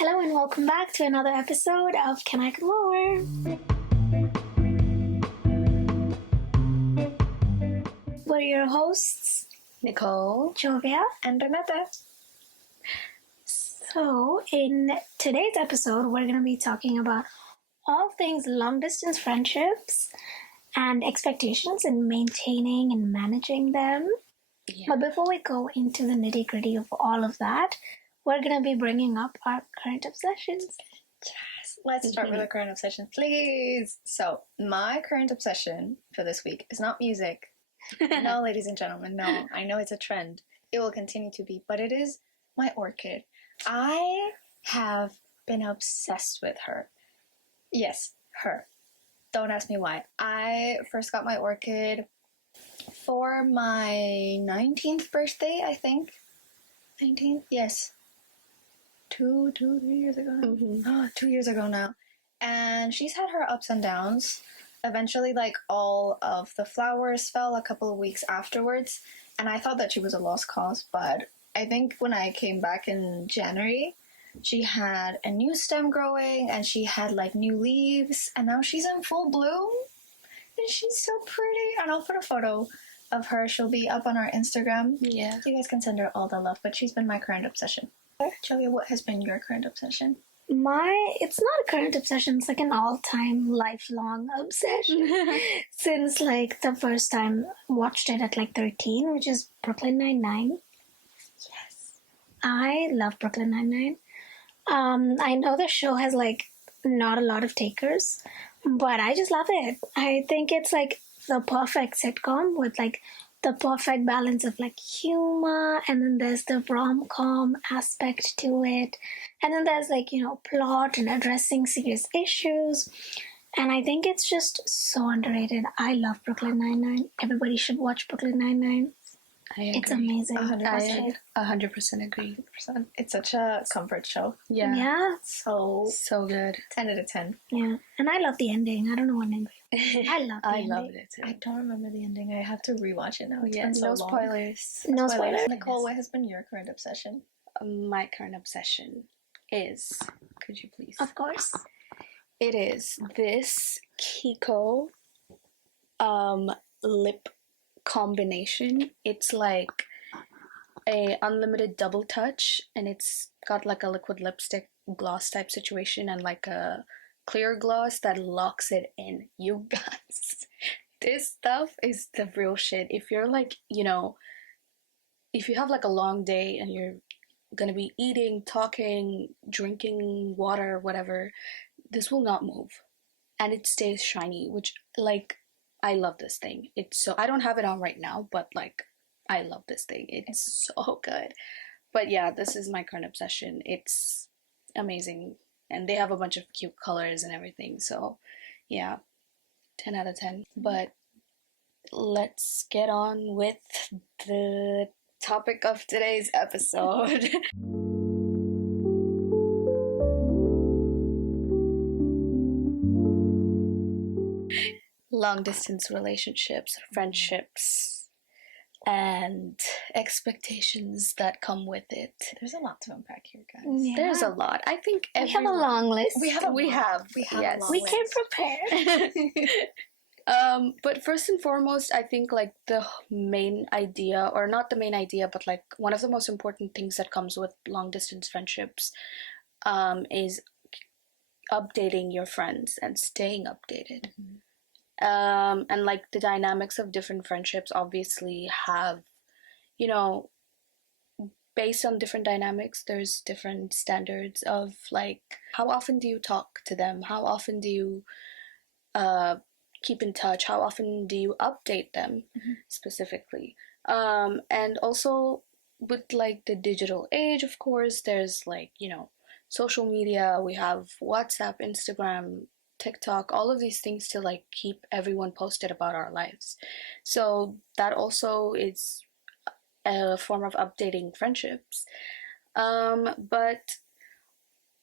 Hello and welcome back to another episode of Can I Come Over? We're your hosts, Nicole, Jovia, and Renata. So in today's episode, we're going to be talking about all things long-distance friendships and expectations and maintaining and managing them. Yeah. But before we go into the nitty-gritty of all of that, we're going to be bringing up our current obsessions. Yes, let's start with our current obsession, please. So, my current obsession for this week is not music. No, ladies and gentlemen, no. I know it's a trend. It will continue to be, but it is my Orchid. I have been obsessed with her. Yes, her. Don't ask me why. I first got my Orchid for my 19th birthday, I think. 19th? Yes. 3 years ago now. Mm-hmm. 2 years ago now. And she's had her ups and downs. Eventually, all of the flowers fell a couple of weeks afterwards. And I thought that she was a lost cause. But I think when I came back in January, she had a new stem growing. And she had, new leaves. And now she's in full bloom. And she's so pretty. And I'll put a photo of her. She'll be up on our Instagram. Yeah. You guys can send her all the love. But she's been my current obsession. Julia, what has been your current obsession? It's not a current obsession, it's an all-time lifelong obsession. Since the first time I watched it at 13, which is Brooklyn Nine-Nine. Yes. I love Brooklyn Nine-Nine. I know the show has not a lot of takers, but I just love it. I think it's the perfect sitcom with the perfect balance of humor, and then there's the rom-com aspect to it, and then there's plot and addressing serious issues, and I think it's just so underrated. I love Brooklyn Nine-Nine. Everybody should watch Brooklyn Nine-Nine. I agree. It's amazing. 100%. 100% agree. 100%. It's such a comfort show. Yeah. So good. 10 out of 10. Yeah. And I love the ending. I don't know what ending. I love the ending. I loved it too. I don't remember the ending. I have to rewatch it now. It's Yeah, been so no long. spoilers. No spoilers. Nicole, what has been your current obsession? My current obsession is, could you please? Of course. It is this CICO lip combination. It's like a unlimited double touch, and it's got a liquid lipstick gloss type situation and a clear gloss that locks it in. You guys, this stuff is the real shit. If you're if you have a long day and you're gonna be eating, talking, drinking water, whatever, this will not move, and it stays shiny, which I love this thing. It's so, I don't have it on right now, but I love this thing. It's so good. But yeah, this is my current obsession. It's amazing. And they have a bunch of cute colors and everything. So yeah, 10 out of 10. But let's get on with the topic of today's episode. Long distance relationships, friendships, and expectations that come with it. There's a lot to unpack here, guys. Yeah. There's a lot. I think we have a long list. We have. Yes. We came prepared. But first and foremost, I think the main idea, or not the main idea, but one of the most important things that comes with long distance friendships, is updating your friends and staying updated. Mm-hmm. And the dynamics of different friendships obviously have, based on different dynamics, there's different standards of how often do you talk to them? How often do you keep in touch? How often do you update them, specifically? And also with the digital age, of course, there's social media. We have WhatsApp, Instagram, TikTok, all of these things to keep everyone posted about our lives. So that also is a form of updating friendships. But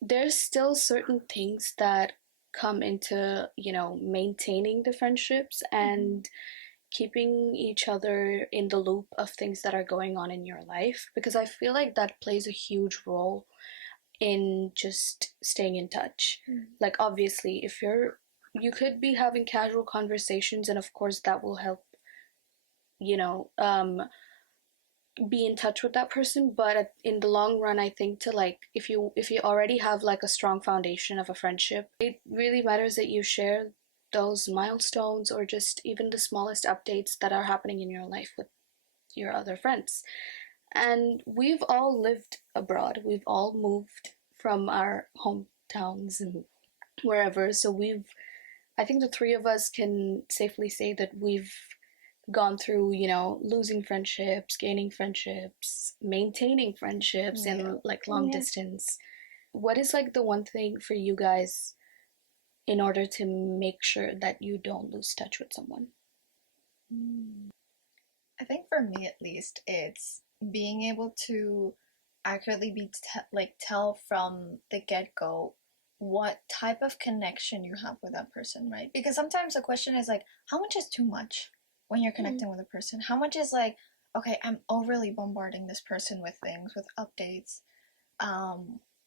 there's still certain things that come into, maintaining the friendships and keeping each other in the loop of things that are going on in your life, because I feel that plays a huge role in just staying in touch. Like, obviously, if you could be having casual conversations, and of course that will help, you know, be in touch with that person. But in the long run, I think to like, if you already have like a strong foundation of a friendship, it really matters that you share those milestones or just even the smallest updates that are happening in your life with your other friends. And we've all lived abroad. We've all moved from our hometowns and wherever. So I think the three of us can safely say that we've gone through, you know, losing friendships, gaining friendships, maintaining friendships, and like long distance. What is like the one thing for you guys in order to make sure that you don't lose touch with someone? I think for me at least, it's being able to accurately tell from the get-go what type of connection you have with that person, right? Because sometimes the question is like, how much is too much when you're connecting with a person? How much is like, okay, I'm overly bombarding this person with things, with updates,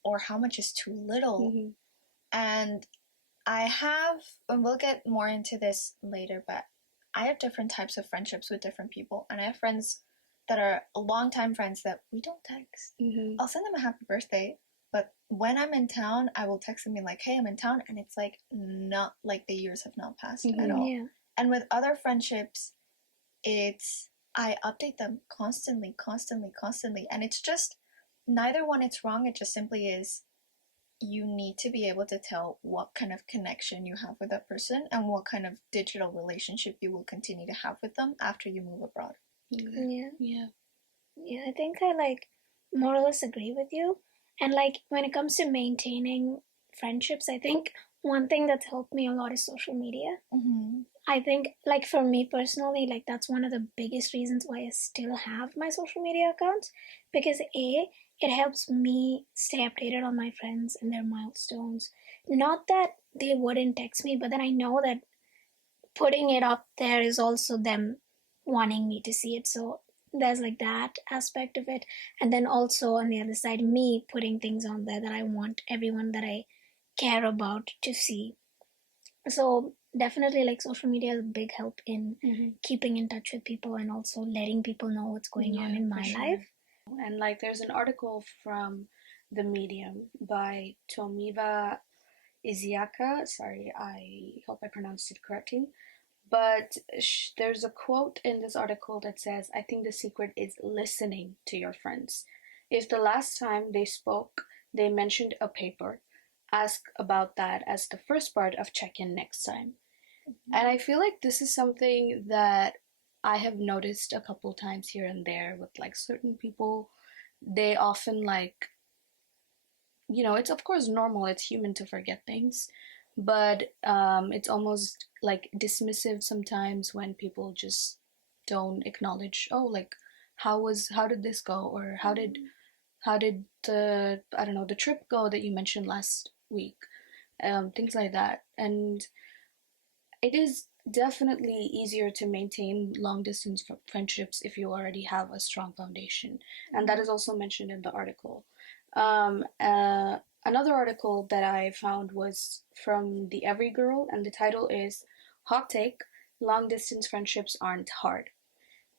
or how much is too little? And and we'll get more into this later, but I have different types of friendships with different people, and I have friends that are longtime friends that we don't text. I'll send them a happy birthday, but when I'm in town, I will text them being like, hey, I'm in town, and it's like not like the years have not passed at all. Yeah. And with other friendships, I update them constantly, and it's just neither one it's wrong, it just simply is you need to be able to tell what kind of connection you have with that person and what kind of digital relationship you will continue to have with them after you move abroad. Yeah, I think I like more or less agree with you. And like when it comes to maintaining friendships, I think one thing that's helped me a lot is social media. I think like for me personally, like that's one of the biggest reasons why I still have my social media accounts, because it helps me stay updated on my friends and their milestones. Not that they wouldn't text me, but then I know that putting it up there is also them wanting me to see it. So there's like that aspect of it. And then also on the other side, me putting things on there that I want everyone that I care about to see. So definitely like social media is a big help in keeping in touch with people and also letting people know what's going on in my life. And like there's an article from The Medium by Tomiva Iziaka. Sorry, I hope I pronounced it correctly. But there's a quote in this article that says, I think the secret is listening to your friends. If the last time they spoke, they mentioned a paper, ask about that as the first part of check-in next time. And I feel like this is something that I have noticed a couple times here and there with like certain people. They often like, you know, it's of course normal, it's human to forget things, but it's almost like dismissive sometimes when people just don't acknowledge, oh, like how did this go, or how did the, I don't know, the trip go that you mentioned last week, things like that. And it is definitely easier to maintain long distance friendships if you already have a strong foundation, and that is also mentioned in the article. Another article that I found was from the Every Girl, and the title is Hot Take: Long Distance Friendships Aren't Hard.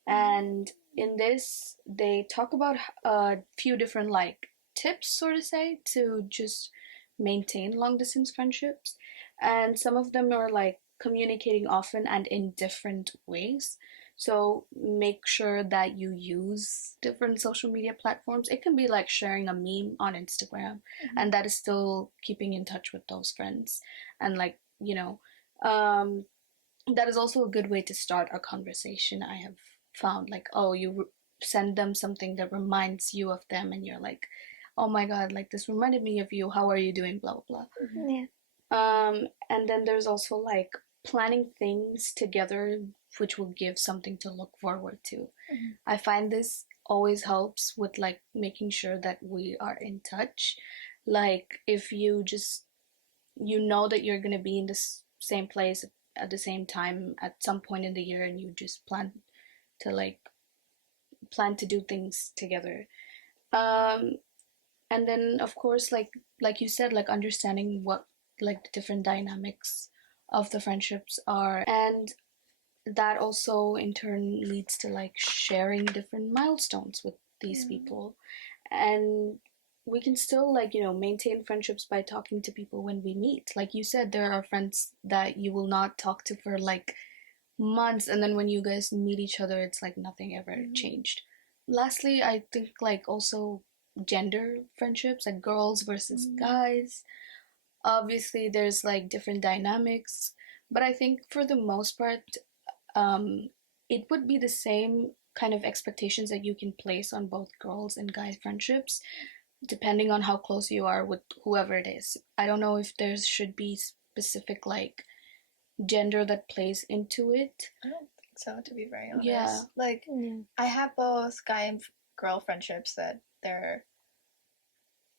And in this, they talk about a few different like tips, so to say, to just maintain long distance friendships. And some of them are like communicating often and in different ways. So make sure that you use different social media platforms. It can be like sharing a meme on Instagram, and that is still keeping in touch with those friends. And like, you know, that is also a good way to start a conversation. I have found like, oh, you send them something that reminds you of them, and you're like, oh my god, like this reminded me of you. How are you doing? Blah blah blah. Yeah. And then there's also like planning things together, which will give something to look forward to. I find this always helps with like making sure that we are in touch. Like if you just, you know that you're gonna be in this same place at the same time at some point in the year, and you just plan to do things together. And then of course, like you said, like understanding what like the different dynamics of the friendships are, and that also in turn leads to like sharing different milestones with these people. And we can still like, you know, maintain friendships by talking to people when we meet. Like you said, there are friends that you will not talk to for like months, and then when you guys meet each other, it's like nothing ever changed. Lastly, I think like also gender friendships, like girls versus guys. Obviously there's like different dynamics, but I think for the most part, it would be the same kind of expectations that you can place on both girls and guy friendships, depending on how close you are with whoever it is. I don't know if there should be specific like gender that plays into it. I don't think so, to be very honest. Yeah. Like, I have both guy and girl friendships that they're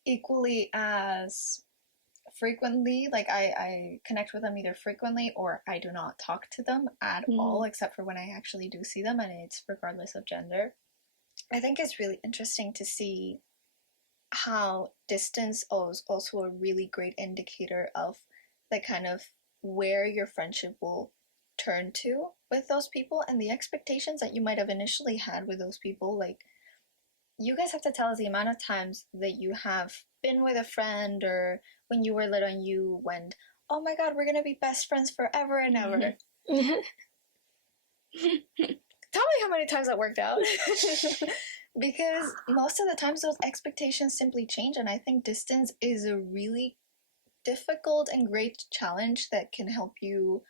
equally as frequently, like I connect with them either frequently or I do not talk to them at all, except for when I actually do see them, and it's regardless of gender. I think it's really interesting to see how distance is also a really great indicator of the kind of where your friendship will turn to with those people, and the expectations that you might have initially had with those people. Like, you guys have to tell us the amount of times that you have been with a friend, or when you were little and you went, oh my god, we're gonna be best friends forever and ever. Tell me how many times that worked out. Because most of the times those expectations simply change, and I think distance is a really difficult and great challenge that can help you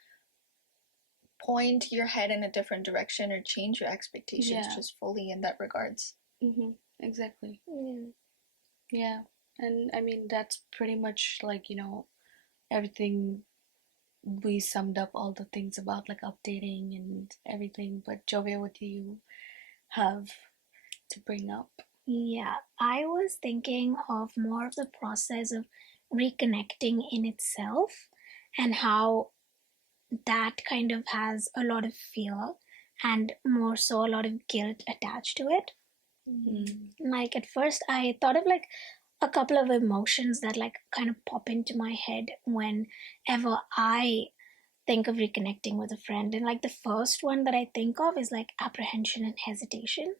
point your head in a different direction or change your expectations just fully in that regards. Exactly. Yeah. And I mean, that's pretty much like, you know, everything. We summed up all the things about like updating and everything. But Jovia, what do you have to bring up? Yeah, I was thinking of more of the process of reconnecting in itself, and how that kind of has a lot of fear and more so a lot of guilt attached to it. Like at first I thought of like a couple of emotions that like kind of pop into my head whenever I think of reconnecting with a friend. And like the first one that I think of is like apprehension and hesitation.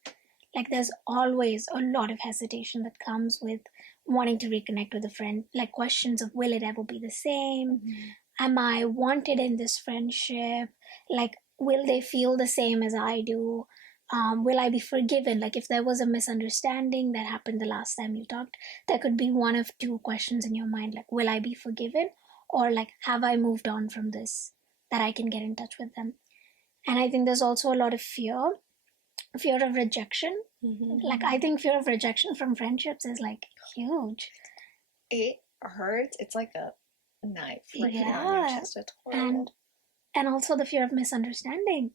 Like there's always a lot of hesitation that comes with wanting to reconnect with a friend, like questions of will it ever be the same? Am I wanted in this friendship? Like, will they feel the same as I do? Will I be forgiven? Like, if there was a misunderstanding that happened the last time you talked, there could be one of two questions in your mind, like, will I be forgiven? Or, like, have I moved on from this, that I can get in touch with them? And I think there's also a lot of fear of rejection. Like, I think fear of rejection from friendships is, like, huge. It hurts. It's like a knife right on your chest. It's horrible. And also the fear of misunderstanding.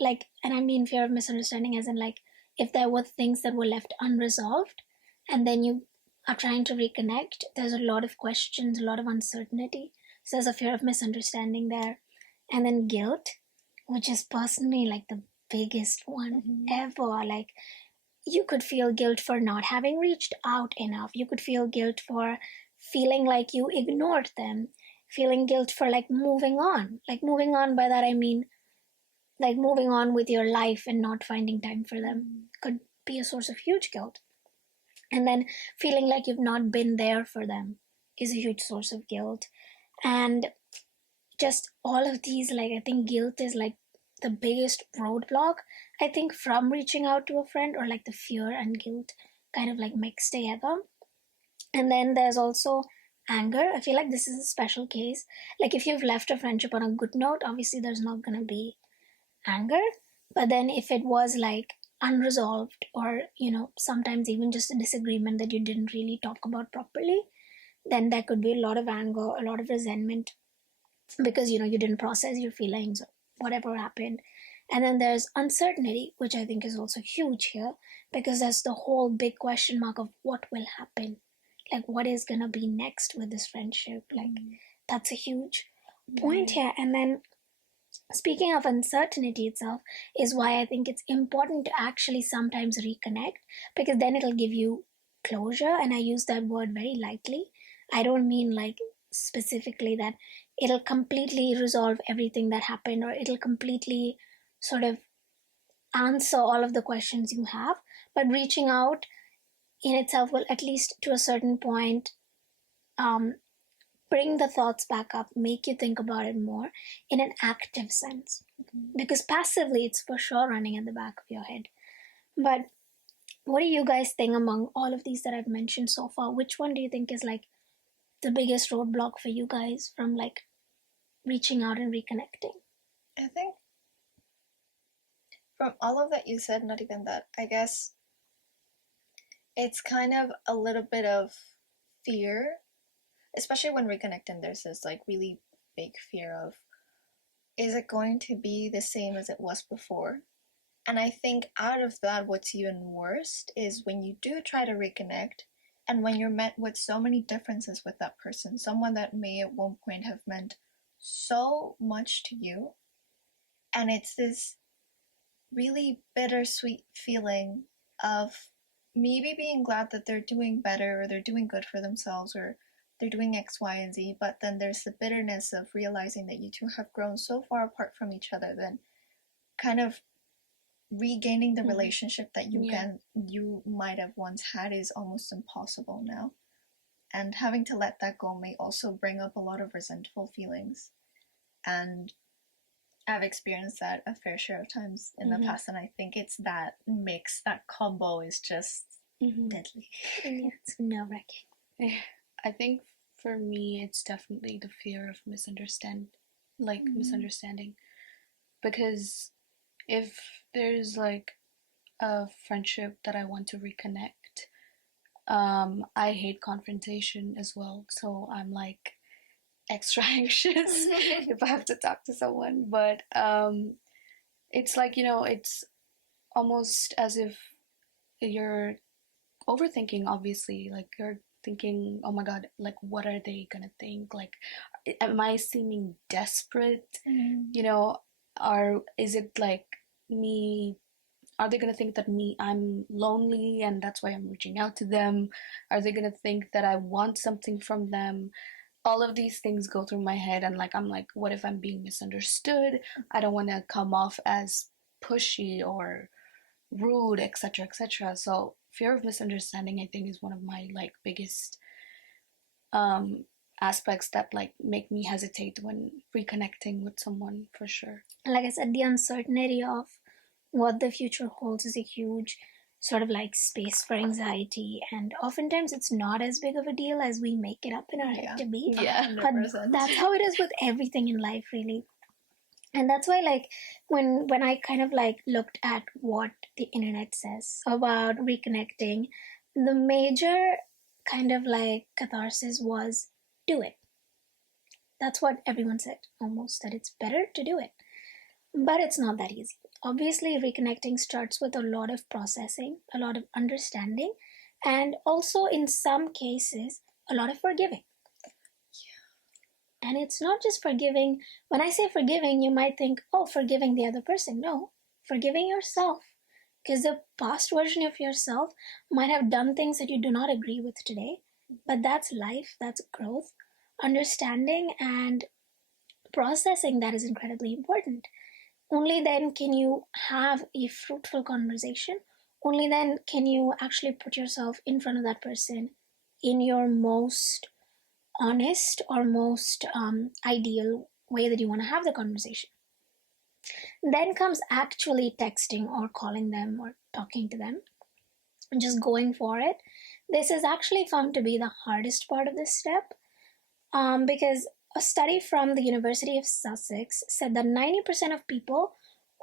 Like, and I mean fear of misunderstanding as in like, if there were things that were left unresolved and then you are trying to reconnect, there's a lot of questions, a lot of uncertainty. So there's a fear of misunderstanding there. And then guilt, which is personally like the biggest one ever. Like, you could feel guilt for not having reached out enough. You could feel guilt for feeling like you ignored them. Feeling guilt for like moving on. Like moving on, by that I mean like moving on with your life and not finding time for them could be a source of huge guilt. And then feeling like you've not been there for them is a huge source of guilt. And just all of these, like, I think guilt is like the biggest roadblock, I think, from reaching out to a friend, or like the fear and guilt kind of like mixed together. And then there's also anger. I feel like this is a special case. Like, if you've left a friendship on a good note, obviously there's not going to be anger. But then if it was like unresolved, or, you know, sometimes even just a disagreement that you didn't really talk about properly, then there could be a lot of anger, a lot of resentment, because, you know, you didn't process your feelings or whatever happened. And then there's uncertainty, which I think is also huge here, because there's the whole big question mark of what will happen. Like, what is gonna be next with this friendship? Like, that's a huge point here. And then speaking of uncertainty itself is why I think it's important to actually sometimes reconnect, because then it'll give you closure, and I use that word very lightly. I don't mean like specifically that it'll completely resolve everything that happened, or it'll completely sort of answer all of the questions you have, but reaching out in itself will, at least to a certain point, um, bring the thoughts back up, make you think about it more in an active sense. Because passively, it's for sure running at the back of your head. But what do you guys think among all of these that I've mentioned so far? Which one do you think is like the biggest roadblock for you guys from like reaching out and reconnecting? I think from all of that you said, not even that, I guess it's kind of a little bit of fear, especially when reconnecting. There's this like really big fear of, is it going to be the same as it was before? And I think out of that, what's even worse is when you do try to reconnect, and when you're met with so many differences with that person, someone that may at one point have meant so much to you, and it's this really bittersweet feeling of maybe being glad that they're doing better, or they're doing good for themselves, or they're doing X, Y, and Z, but then there's the bitterness of realizing that you two have grown so far apart from each other, then kind of regaining the relationship that you might have once had is almost impossible now. And having to let that go may also bring up a lot of resentful feelings. And I've experienced that a fair share of times in the past, and I think it's that mix, that combo is just deadly. Yeah, it's nerve-wracking. I think for me, it's definitely the fear of misunderstanding. Because if there's like a friendship that I want to reconnect, I hate confrontation as well. So I'm like extra anxious if I have to talk to someone. But it's like, it's almost as if you're overthinking, obviously. Like you're thinking, oh my god, like what are they gonna think? Like, am I seeming desperate? Or is it like me, are they gonna think that I'm lonely and that's why I'm reaching out to them? Are they gonna think that I want something from them? All of these things go through my head, and like I'm like, what if I'm being misunderstood? I don't want to come off as pushy or rude, etc., etc. So fear of misunderstanding, I think, is one of my like biggest aspects that like make me hesitate when reconnecting with someone, for sure. Like I said, the uncertainty of what the future holds is a huge sort of like space for anxiety, and oftentimes it's not as big of a deal as we make it up in our head to be. Yeah, 100%. But that's how it is with everything in life, really. And that's why, like, when I kind of like looked at what the internet says about reconnecting, the major kind of like catharsis was do it. That's what everyone said, almost, that it's better to do it. But it's not that easy. Obviously, reconnecting starts with a lot of processing, a lot of understanding, and also in some cases, a lot of forgiving. And it's not just forgiving. When I say forgiving, you might think, oh, forgiving the other person. No, forgiving yourself. Because the past version of yourself might have done things that you do not agree with today. But that's life, that's growth. Understanding and processing that is incredibly important. Only then can you have a fruitful conversation. Only then can you actually put yourself in front of that person in your most honest or most ideal way that you want to have the conversation. Then comes actually texting or calling them or talking to them, and just going for it. This is actually found to be the hardest part of this step, because a study from the University of Sussex said that 90% of people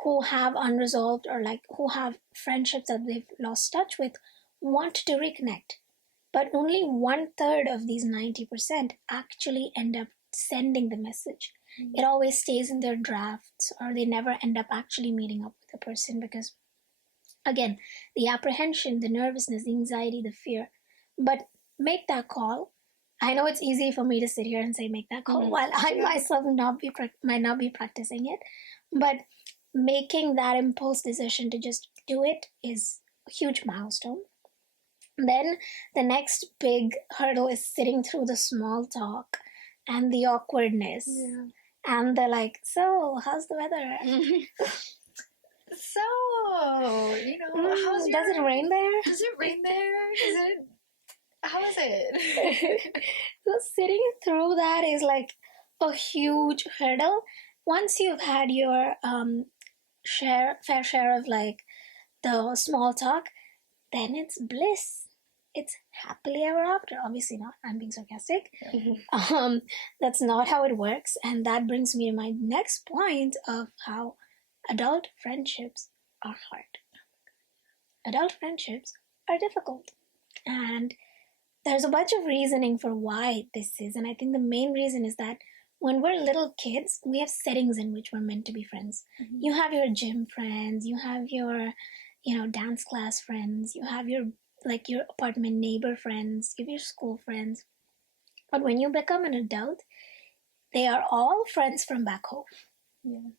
who have unresolved or like who have friendships that they've lost touch with want to reconnect. But only 1/3 of these 90% actually end up sending the message. It always stays in their drafts, or they never end up actually meeting up with the person because, again, the apprehension, the nervousness, the anxiety, the fear. But make that call. I know it's easy for me to sit here and say make that call while I myself might not be practicing it. But making that impulse decision to just do it is a huge milestone. Then the next big hurdle is sitting through the small talk and the awkwardness. Yeah. And they're like, so, how's the weather? So, how's your... Does it rain there? Does it rain there? How is it? So sitting through that is like a huge hurdle. Once you've had your fair share of like the small talk, then it's bliss. It's happily ever after. Obviously not. I'm being sarcastic. That's not how it works. And that brings me to my next point of how adult friendships are hard. Adult friendships are difficult. And there's a bunch of reasoning for why this is. And I think the main reason is that when we're little kids, we have settings in which we're meant to be friends. Mm-hmm. You have your gym friends, you have your, dance class friends, you have your apartment neighbor friends, you have your school friends. But when you become an adult, they are all friends from back home. Yeah.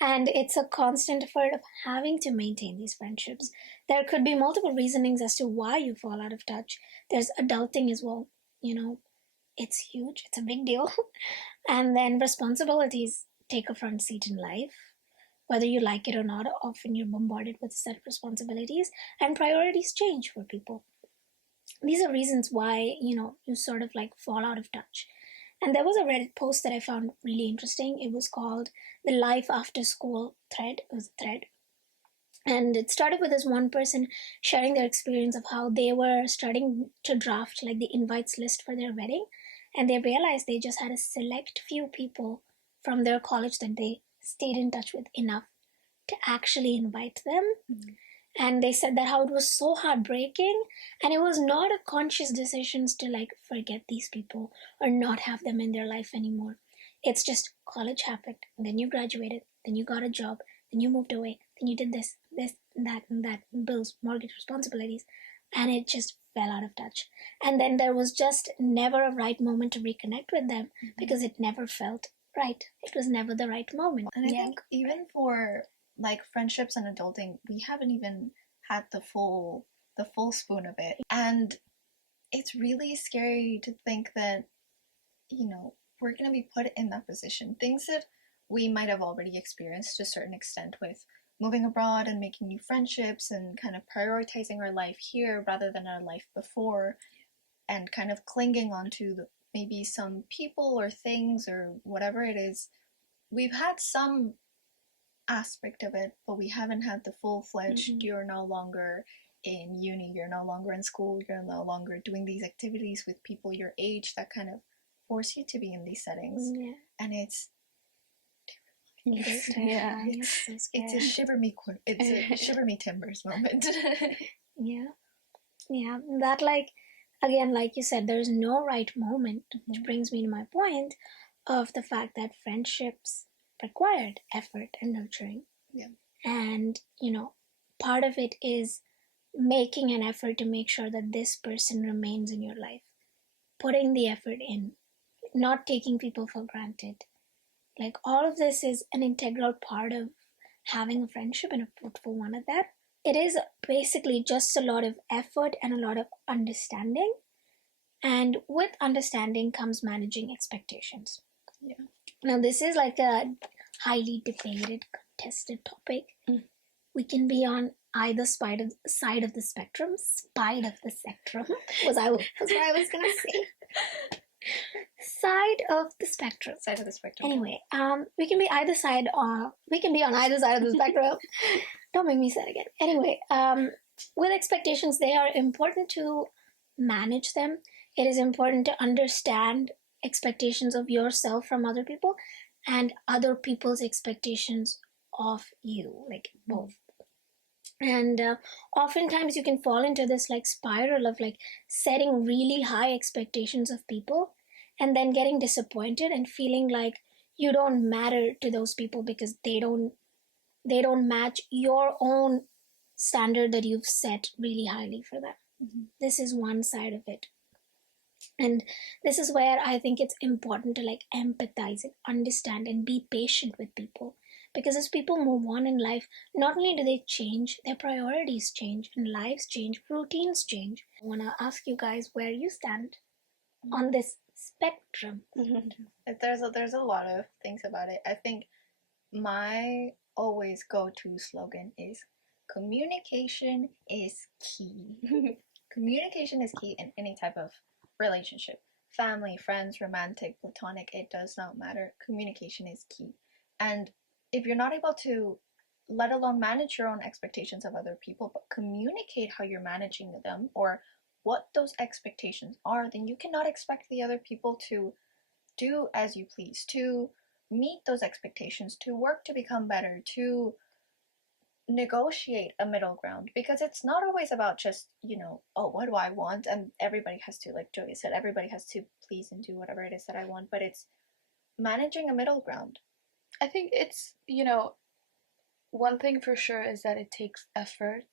And it's a constant effort of having to maintain these friendships. There could be multiple reasonings as to why you fall out of touch. There's adulting as well. It's huge. It's a big deal. And then responsibilities take a front seat in life. Whether you like it or not, often you're bombarded with a set of responsibilities, and priorities change for people. These are reasons why, you sort of like fall out of touch. And there was a Reddit post that I found really interesting. It was called the Life After School thread. It was a thread. And it started with this one person sharing their experience of how they were starting to draft like the invites list for their wedding. And they realized they just had a select few people from their college that they stayed in touch with enough to actually invite them. Mm-hmm. And they said that how it was so heartbreaking, and it was not a conscious decision to like forget these people or not have them in their life anymore. It's just college happened, and then you graduated, then you got a job, then you moved away, then you did this, and that, bills, mortgage responsibilities, and it just fell out of touch. And then there was just never a right moment to reconnect with them because it never felt right. It was never the right moment. And I think even for like friendships and adulting, we haven't even had the full spoon of it. And it's really scary to think that, we're going to be put in that position. Things that we might have already experienced to a certain extent with moving abroad and making new friendships and kind of prioritizing our life here rather than our life before, and kind of clinging onto maybe some people or things or whatever it is. We've had some aspect of it, but we haven't had the full-fledged, you're no longer in uni, you're no longer in school, you're no longer doing these activities with people your age that kind of force you to be in these settings. And it's it's a shiver me timbers moment. That again, like you said, there's no right moment, which brings me to my point of the fact that friendships required effort and nurturing. And part of it is making an effort to make sure that this person remains in your life, putting the effort in, not taking people for granted. Like all of this is an integral part of having a friendship, and a fruitful one at that. It is basically just a lot of effort and a lot of understanding. And with understanding comes managing expectations. Now this is like a highly debated, contested topic. We can be on either side of the spectrum. Spide of the spectrum was what I was gonna say. Side of the spectrum. Anyway, we can be either side, or we can be on either side of the spectrum. Don't make me say it again. Anyway, with expectations, they are important to manage them. It is important to understand expectations of yourself from other people and other people's expectations of you, like both. And oftentimes you can fall into this like spiral of like setting really high expectations of people and then getting disappointed and feeling like you don't matter to those people because they don't match your own standard that you've set really highly for them. This is one side of it. And this is where I think it's important to like empathize and understand and be patient with people, Because as people move on in life, not only do they change, their priorities change, and lives change, routines change. I want to ask you guys where you stand on this spectrum. There's a lot of things about it. I think my always go-to slogan is communication is key. Communication is key in any type of relationship. Family, friends, romantic, platonic, it does not matter. Communication is key. And if you're not able to, let alone manage your own expectations of other people, but communicate how you're managing them or what those expectations are, then you cannot expect the other people to do as you please, to meet those expectations, to work to become better, to negotiate a middle ground, because it's not always about just, oh, what do I want? And everybody has to, like Joey said, everybody has to please and do whatever it is that I want, but it's managing a middle ground. I think it's, one thing for sure is that it takes effort,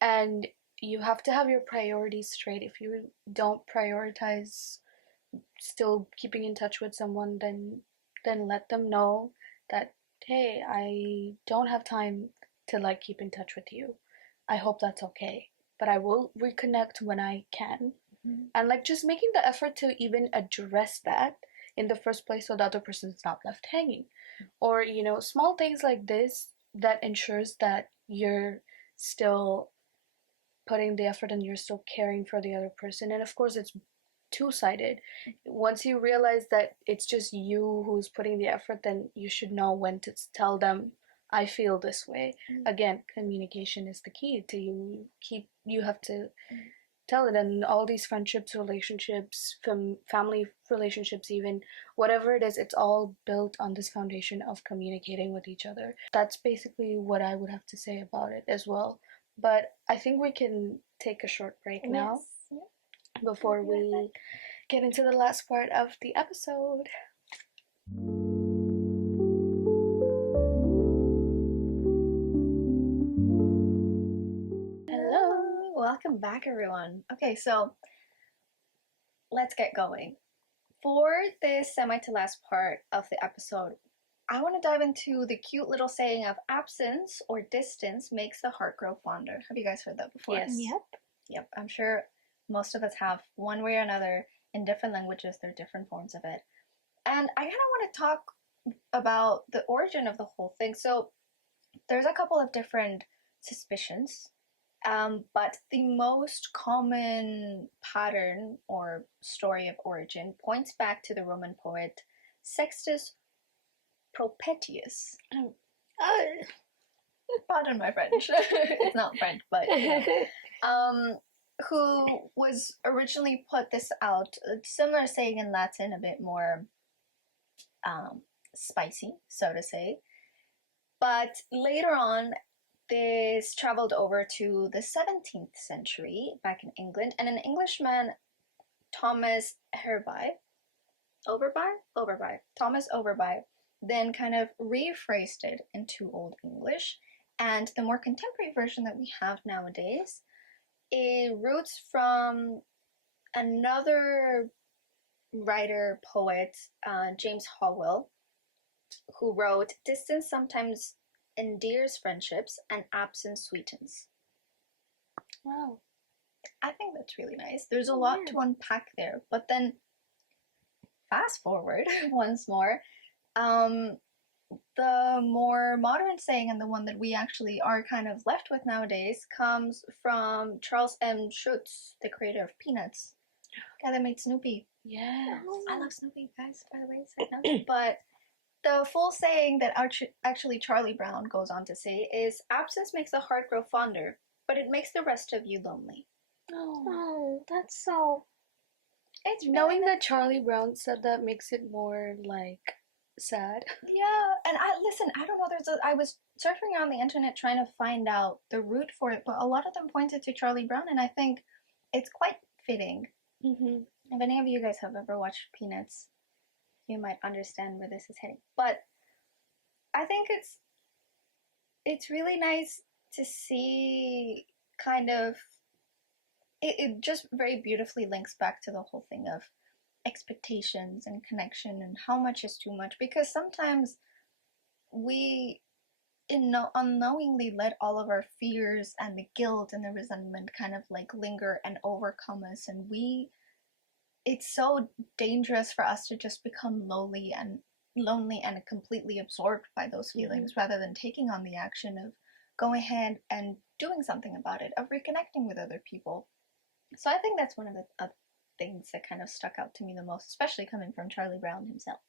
and you have to have your priorities straight. If you don't prioritize still keeping in touch with someone, then let them know that, hey, I don't have time to keep in touch with you. I hope that's okay, but I will reconnect when I can. And just making the effort to even address that in the first place so the other person is not left hanging. Or, small things like this that ensures that you're still putting the effort and you're still caring for the other person. And of course, it's two-sided. Once you realize that it's just you who's putting the effort, then you should know when to tell them, I feel this way. Again, communication is the key to you have to tell it. And all these friendships, relationships, family relationships, even whatever it is, it's all built on this foundation of communicating with each other. That's basically what I would have to say about it as well. But I think we can take a short break now before we get into the last part of the episode. Hello, welcome back everyone. Okay, so let's get going. For this semi to last part of the episode, I want to dive into the cute little saying of absence or distance makes the heart grow fonder. Have you guys heard that before? Yes. Yep, I'm sure most of us have, one way or another, in different languages. There are different forms of it. And I kind of want to talk about the origin of the whole thing. So there's a couple of different suspicions, but the most common pattern or story of origin points back to the Roman poet Sextus Propitius. Pardon my French. It's not French, but who was originally put this out, a similar saying in Latin, a bit more spicy, so to say. But later on, this traveled over to the 17th century, back in England, and an Englishman, Thomas Overby, then kind of rephrased it into Old English, and the more contemporary version that we have nowadays, it roots from another writer, poet, James Howell, who wrote, "Distance sometimes endears friendships and absence sweetens." Wow. I think that's really nice. There's a lot to unpack there, but then fast forward once more, the more modern saying, and the one that we actually are kind of left with nowadays, comes from Charles M. Schulz, the creator of Peanuts. Guy that made Snoopy. Yeah. I love Snoopy, guys, by the way. Side note. But the full saying that actually Charlie Brown goes on to say is, absence makes the heart grow fonder, but it makes the rest of you lonely. Oh, that's so... It's really Knowing that Charlie Brown said that makes it more sad. Yeah, and I don't know, I was surfing around the internet trying to find out the root for it, but a lot of them pointed to Charlie Brown, and I think it's quite fitting. Mm-hmm. If any of you guys have ever watched Peanuts, you might understand where this is heading. But I think it's really nice to see kind of, it just very beautifully links back to the whole thing of expectations and connection and how much is too much, because sometimes we unknowingly let all of our fears and the guilt and the resentment kind of like linger and overcome us, and it's so dangerous for us to just become lonely and completely absorbed by those feelings, rather than taking on the action of going ahead and doing something about it, of reconnecting with other people. So I think that's one of the things that kind of stuck out to me the most, especially coming from Charlie Brown himself.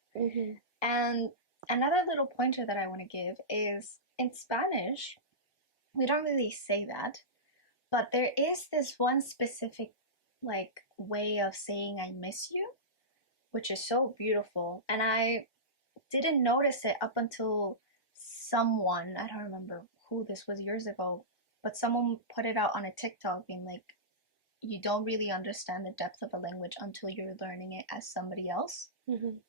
And another little pointer that I want to give is, in Spanish, we don't really say that, but there is this one specific like way of saying I miss you, which is so beautiful. And I didn't notice it up until someone, I don't remember who this was, years ago, but someone put it out on a TikTok being like, you don't really understand the depth of a language until you're learning it as somebody else.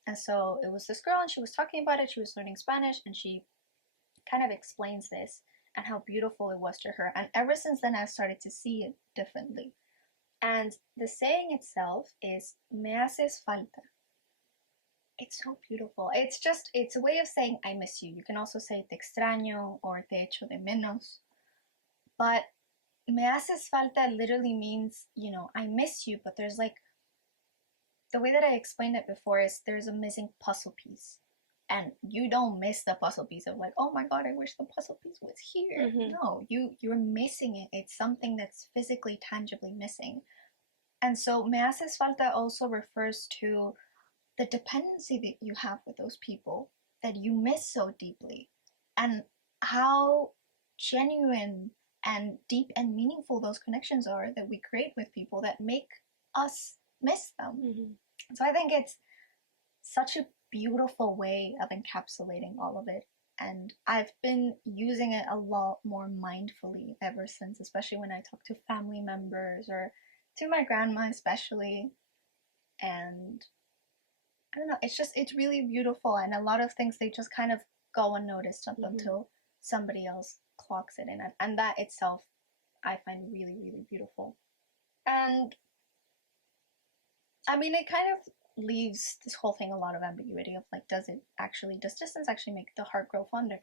And so it was this girl, and she was talking about it. She was learning Spanish, and she kind of explains this and how beautiful it was to her. And ever since then, I've started to see it differently. And the saying itself is "me haces falta." It's so beautiful. It's a way of saying I miss you. You can also say te extraño or te echo de menos. But me haces falta literally means, I miss you, but there's like, the way that I explained it before is there's a missing puzzle piece. And you don't miss the puzzle piece of like, oh my God, I wish the puzzle piece was here. No, you're missing it. It's something that's physically, tangibly missing. And so me haces falta also refers to the dependency that you have with those people that you miss so deeply, and how genuine and deep and meaningful those connections are that we create with people that make us miss them. So I think it's such a beautiful way of encapsulating all of it, and I've been using it a lot more mindfully ever since, especially when I talk to family members or to my grandma especially. And I don't know, it's really beautiful, and a lot of things, they just kind of go unnoticed up until somebody else clocks it in, and that itself I find really, really beautiful. And I mean, it kind of leaves this whole thing a lot of ambiguity of like, does distance actually make the heart grow fonder?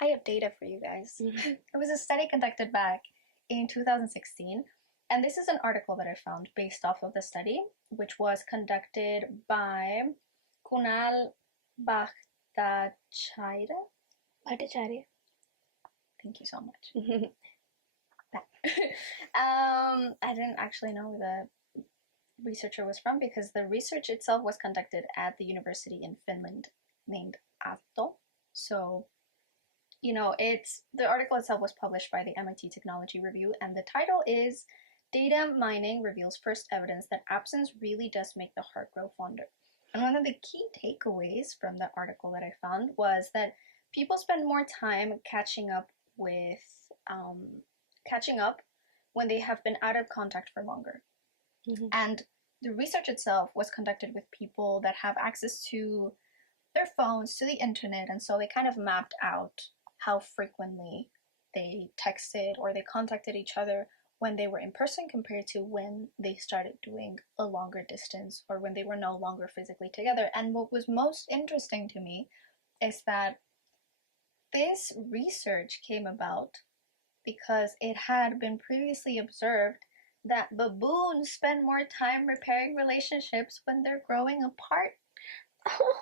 I have data for you guys. It was a study conducted back in 2016, and this is an article that I found based off of the study, which was conducted by Kunal Bhattacharya. Thank you so much. I didn't actually know who the researcher was from, because the research itself was conducted at the university in Finland named Aalto. So, the article itself was published by the MIT Technology Review, and the title is "Data Mining Reveals First Evidence That Absence Really Does Make the Heart Grow Fonder." And one of the key takeaways from the article that I found was that people spend more time catching up when they have been out of contact for longer. And the research itself was conducted with people that have access to their phones, to the internet, and so they kind of mapped out how frequently they texted or they contacted each other when they were in person compared to when they started doing a longer distance or when they were no longer physically together. And what was most interesting to me is that this research came about because it had been previously observed that baboons spend more time repairing relationships when they're growing apart.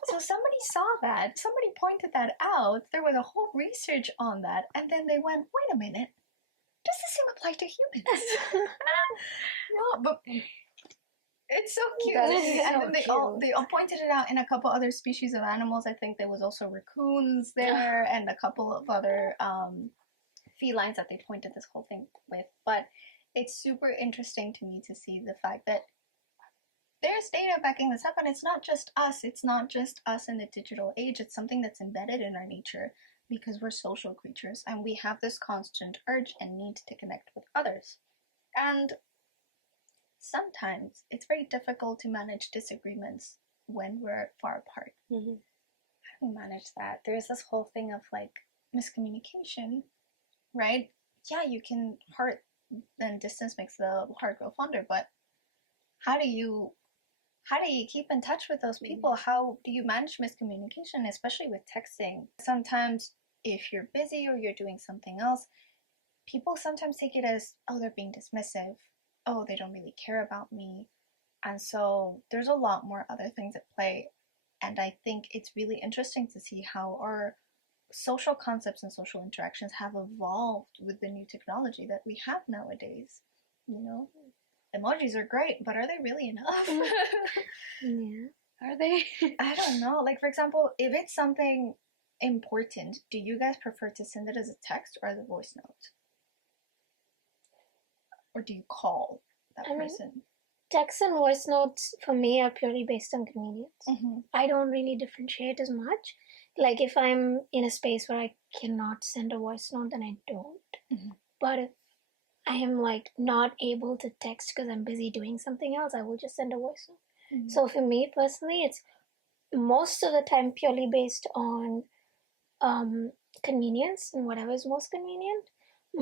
So somebody saw that, somebody pointed that out, there was a whole research on that, and then they went, wait a minute, does the same apply to humans? No, but it's so cute. And then they all pointed it out in a couple other species of animals. I think there was also raccoons there and a couple of other felines that they pointed this whole thing with. But it's super interesting to me to see the fact that there's data backing this up, and it's not just us in the digital age. It's something that's embedded in our nature because we're social creatures and we have this constant urge and need to connect with others. And sometimes it's very difficult to manage disagreements when we're far apart. How do we manage that? There's this whole thing of like miscommunication, right? Yeah, you can heart, then distance makes the heart grow fonder, but how do you keep in touch with those people? How do you manage miscommunication, especially with texting? Sometimes if you're busy or you're doing something else, people sometimes take it as, oh, they're being dismissive. Oh, they don't really care about me. And so there's a lot more other things at play. And I think it's really interesting to see how our social concepts and social interactions have evolved with the new technology that we have nowadays. You know, emojis are great, but are they really enough? Yeah. Are they? I don't know. Like, for example, if it's something important, do you guys prefer to send it as a text or as a voice note? Or do you call that person? Text and voice notes for me are purely based on convenience. Mm-hmm. I don't really differentiate as much. Like if I'm in a space where I cannot send a voice note, then I don't. Mm-hmm. But if I am like not able to text because I'm busy doing something else, I will just send a voice note. Mm-hmm. So for me personally, it's most of the time purely based on convenience and whatever is most convenient.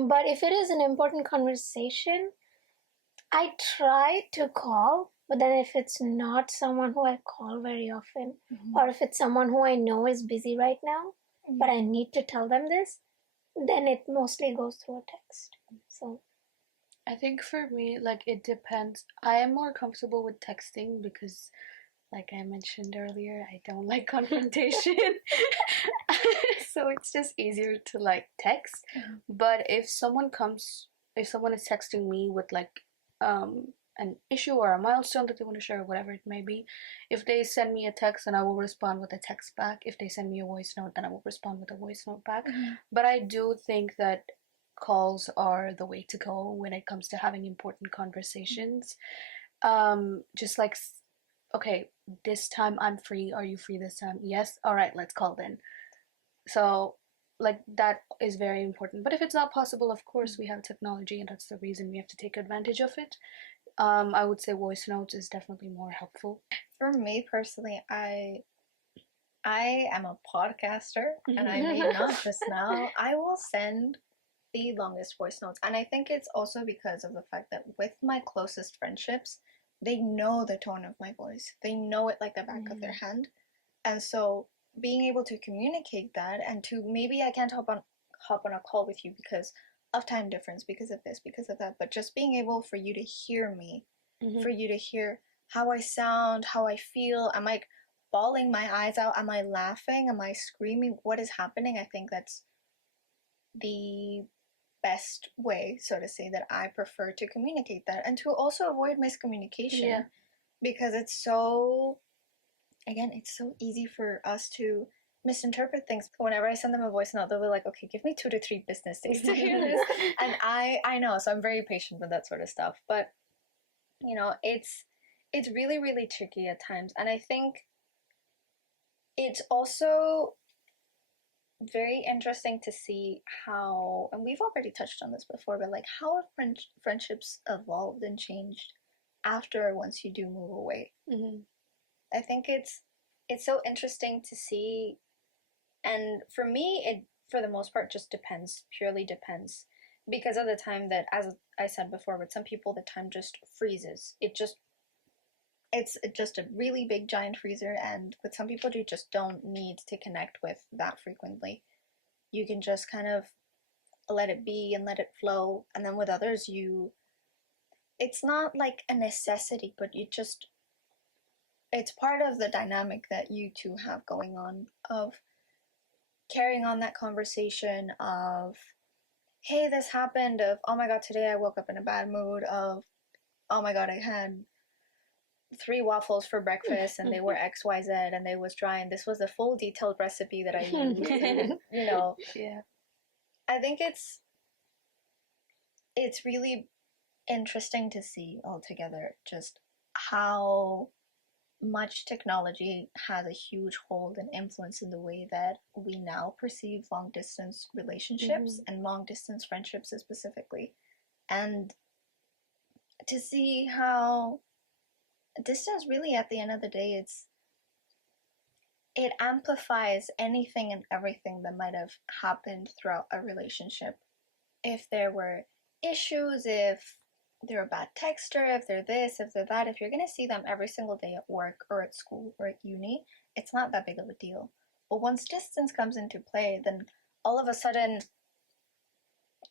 But if it is an important conversation, I try to call, but then if it's not someone who I call very often, Mm-hmm. or if it's someone who I know is busy right now, Mm-hmm. but I need to tell them this, then it mostly goes through a text. So I think for me, like, it depends. I am more comfortable with texting because, like I mentioned earlier, I don't like confrontation. So it's just easier to, like, text. Mm-hmm. But if someone is texting me with, like, an issue or a milestone that they want to share or whatever it may be, if they send me a text, then I will respond with a text back. If they send me a voice note, then I will respond with a voice note back. Mm-hmm. But I do think that calls are the way to go when it comes to having important conversations. Just like, okay, this time I'm free. Are you free this time? Yes. All right, let's call then. So, like, that is very important. But if it's not possible, of course, we have technology, and that's the reason we have to take advantage of it. I would say voice notes is definitely more helpful. For me personally, I am a podcaster, and I may not just now. I will send the longest voice notes, and I think it's also because of the fact that with my closest friendships, they know the tone of my voice. They know it like the back of their hand, and so being able to communicate that, and to maybe I can't hop on a call with you because of time difference, because of this, because of that, but just being able for you to hear me, for you to hear how I sound, how I feel. Am I bawling my eyes out? Am I laughing? Am I screaming? What is happening? I think that's the best way, so to say, that I prefer to communicate that, and to also avoid miscommunication. Yeah. Because it's so easy for us to misinterpret things. Whenever I send them a voice note, they'll be like, okay, give me 2 to 3 business days to hear this. And I know, so I'm very patient with that sort of stuff. But, you know, it's really, really tricky at times. And I think it's also very interesting to see how, and we've already touched on this before, but like how have friendships evolved and changed once you do move away. I think it's so interesting to see, and for me, it for the most part just purely depends, because of the time that, as I said before, with some people the time just freezes. It's just a really big giant freezer, and with some people you just don't need to connect with that frequently. You can just kind of let it be and let it flow, and then with others it's not like a necessity, but it's part of the dynamic that you two have going on, of carrying on that conversation of, hey, this happened, of, oh my god, today I woke up in a bad mood, of, oh my god, I had 3 waffles for breakfast and they were XYZ and they was dry, and this was the full detailed recipe that I used. And, you know, Yeah. I think it's really interesting to see altogether just how much technology has a huge hold and influence in the way that we now perceive long distance relationships and long distance friendships specifically. And to see how distance really, at the end of the day, it amplifies anything and everything that might have happened throughout a relationship. If there were issues, if they're a bad texter, if they're this, if they're that, if you're going to see them every single day at work or at school or at uni, it's not that big of a deal. But once distance comes into play, then all of a sudden,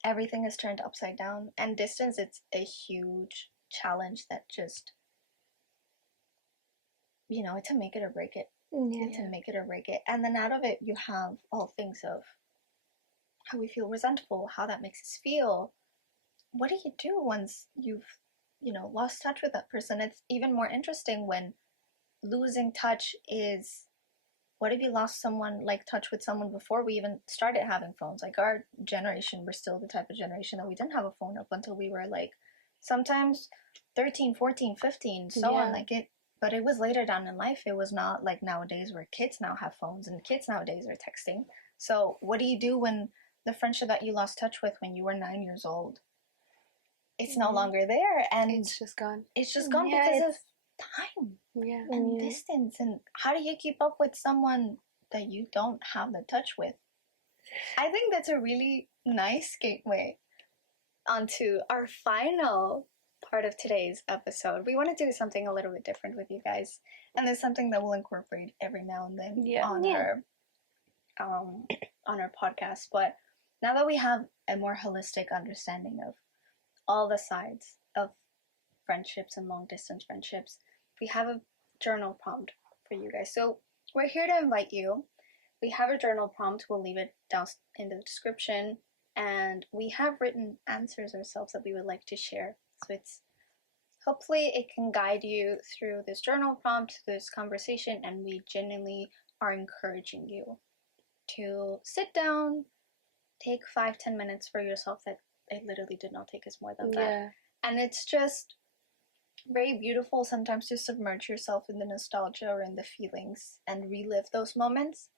everything is turned upside down. And distance, it's a huge challenge that just, it's a make it or break it. Yeah. It's a make it or break it. And then out of it, you have all things of how we feel resentful, how that makes us feel. What do you do once you've, lost touch with that person? It's even more interesting when losing touch is, what if you lost touch with someone before we even started having phones? Like our generation, we're still the type of generation that we didn't have a phone up until we were like sometimes 13, 14, 15, so on. But it was later down in life. It was not like nowadays where kids now have phones and kids nowadays are texting. So what do you do when the friendship that you lost touch with when you were 9 years old, it's no longer there, and it's just gone. It's just gone because of time and distance. And how do you keep up with someone that you don't have the touch with? I think that's a really nice gateway onto our final part of today's episode. We want to do something a little bit different with you guys, and there's something that we'll incorporate every now and then on our podcast. But now that we have a more holistic understanding of all the sides of friendships and long distance friendships, we have a journal prompt for you guys. So we're here to invite you. We have a journal prompt. We'll leave it down in the description, and we have written answers ourselves that we would like to share. So hopefully it can guide you through this journal prompt, this conversation, and we genuinely are encouraging you to sit down, take 5-10 minutes for yourself. That it literally did not take us more than that. And it's just very beautiful sometimes to submerge yourself in the nostalgia or in the feelings and relive those moments.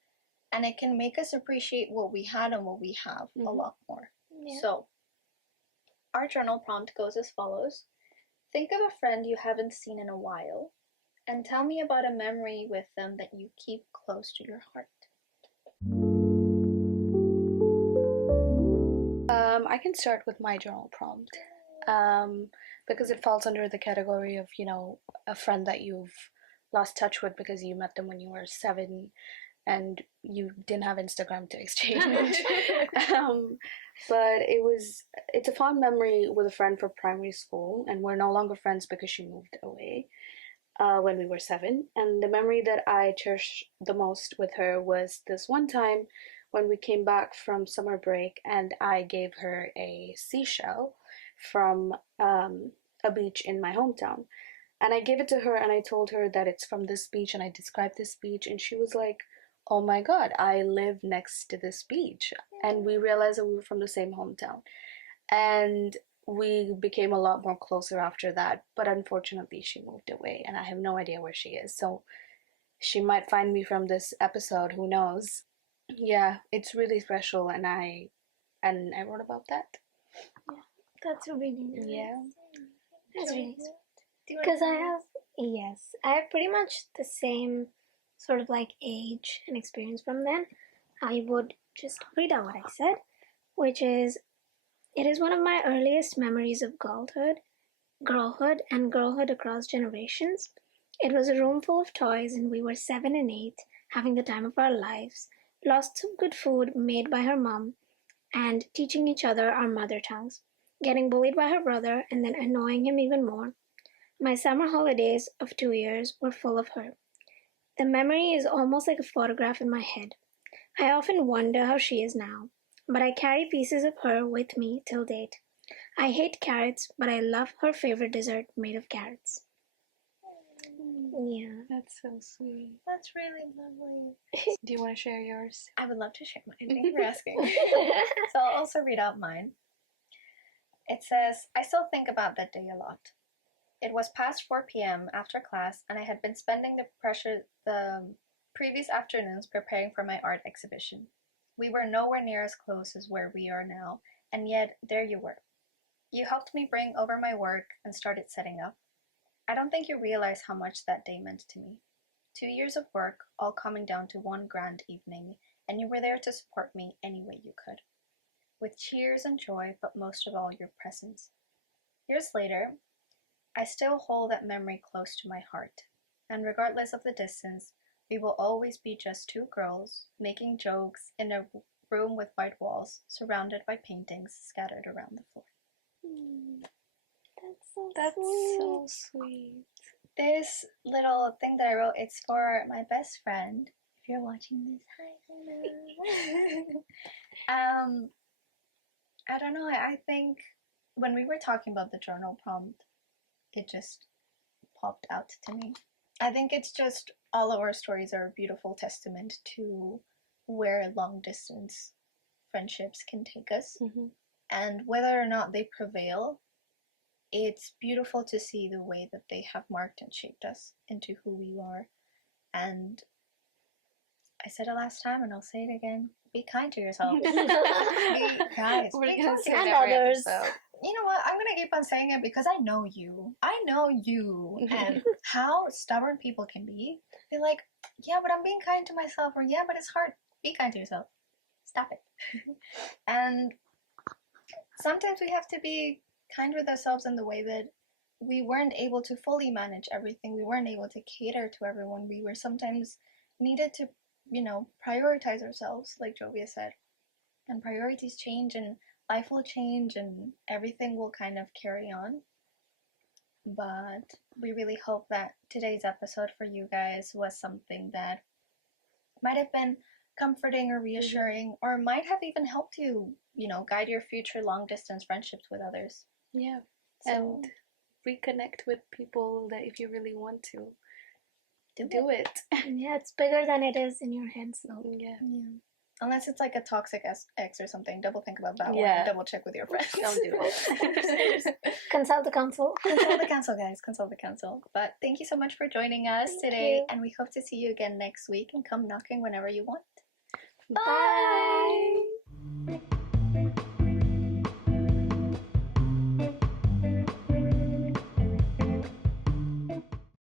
And it can make us appreciate what we had and what we have a lot more. Yeah. So our journal prompt goes as follows. Think of a friend you haven't seen in a while and tell me about a memory with them that you keep close to your heart. I can start with my journal prompt because it falls under the category of, a friend that you've lost touch with because you met them when you were 7 and you didn't have Instagram to exchange. But it's a fond memory with a friend from primary school, and we're no longer friends because she moved away when we were 7. And the memory that I cherish the most with her was this one time when we came back from summer break and I gave her a seashell from a beach in my hometown. And I gave it to her and I told her that it's from this beach, and I described this beach, and she was like, oh my god, I live next to this beach. And we realized that we were from the same hometown. And we became a lot more closer after that, but unfortunately she moved away and I have no idea where she is. So she might find me from this episode, who knows. Yeah, it's really special, and I wrote about that. Yeah, that's really nice. Yeah, that's really sweet. Because I have pretty much the same sort of like age and experience from then. I would just read out what I said, which is, it is one of my earliest memories of girlhood and girlhood across generations. It was a room full of toys, and we were 7 and 8, having the time of our lives. Lots of good food made by her mom, and teaching each other our mother tongues, getting bullied by her brother, and then annoying him even more. My summer holidays of 2 years were full of her. The memory is almost like a photograph in my head. I often wonder how she is now, but I carry pieces of her with me till date. I hate carrots, but I love her favorite dessert made of carrots. Yeah. That's so sweet. That's really lovely. Do you want to share yours? I would love to share mine. Thank you for asking. So I'll also read out mine. It says, I still think about that day a lot. It was past 4 p.m. after class, and I had been spending the previous afternoons preparing for my art exhibition. We were nowhere near as close as where we are now, and yet there you were. You helped me bring over my work and started setting up. I don't think you realize how much that day meant to me. 2 years of work, all coming down to one grand evening, and you were there to support me any way you could. With cheers and joy, but most of all your presence. Years later, I still hold that memory close to my heart, and regardless of the distance, we will always be just 2 girls making jokes in a room with white walls, surrounded by paintings scattered around the floor. That's sweet. so sweet. This little thing that I wrote, it's for my best friend. If you're watching this, hi. I don't know. I think when we were talking about the journal prompt, it just popped out to me. I think it's just all of our stories are a beautiful testament to where long distance friendships can take us. Mm-hmm. And whether or not they prevail, it's beautiful to see the way that they have marked and shaped us into who we are. And I said it last time and I'll say it again. Be kind to yourself. Guys, We're be gonna kind to say it and yourself. every others. episode. You know what? I'm gonna keep on saying it because I know you. I know you and how stubborn people can be. They're like, yeah, but I'm being kind to myself, or yeah, but it's hard. Be kind to yourself. Stop it. And sometimes we have to be kind with ourselves in the way that we weren't able to fully manage everything. We weren't able to cater to everyone. We were sometimes needed to, prioritize ourselves, like Jovia said. And priorities change and life will change and everything will kind of carry on. But we really hope that today's episode for you guys was something that might have been comforting or reassuring, or might have even helped you, guide your future long distance friendships with others. Yeah. So, And reconnect with people that if you really want to do it. Yeah, it's bigger than it is in your head. So Yeah. Unless it's like a toxic ex or something, double think about that one. Yeah. And double check with your friends. Don't do it. consult the council. Consult the council, guys. Consult the council. But thank you so much for joining us today, you. and we hope to see you again next week. And come knocking whenever you want. Bye.